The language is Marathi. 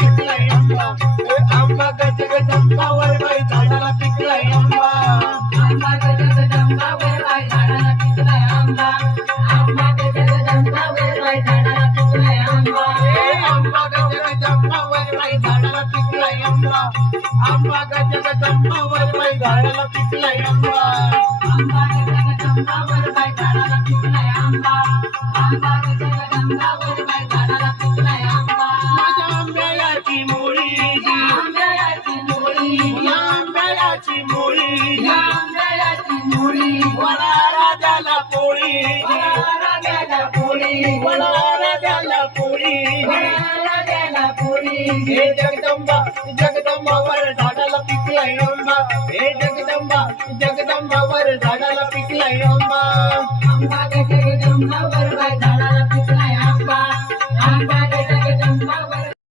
पिकलाय आंबा आंबा जगदंबावर बाई झाडाला पिकलाय आंबा आंबा जगदंबावर बाई झाडाला पिकलाय आंबा आंबा जगदंबावर बाई झाडाला पिकलाय आंबा आंबा जगदंबावर बाई झाडाला पिकलाय आंबा आंबा जगदंबावर बाई झाडाला पिकलाय आंबा आंबा जगदंबावर बाई झाडाला पिकलाय आंबा आंबा जगदंबावर बाई झाडाला पिकलाय आंबा माझ्या आंब्याची मुळी आंब्याची मुळी आंब्याची मुळी आंब्याची मुळी वळा राजाला पोळी राजाला पोळी राजाला पोळी राजाला पोळी हे जगदंबावर झाडाला पिकलाय आंबा हे जगदंबावर झाडाला पिकलाय आंबा आंबा जगदंबावर बाई झाडाला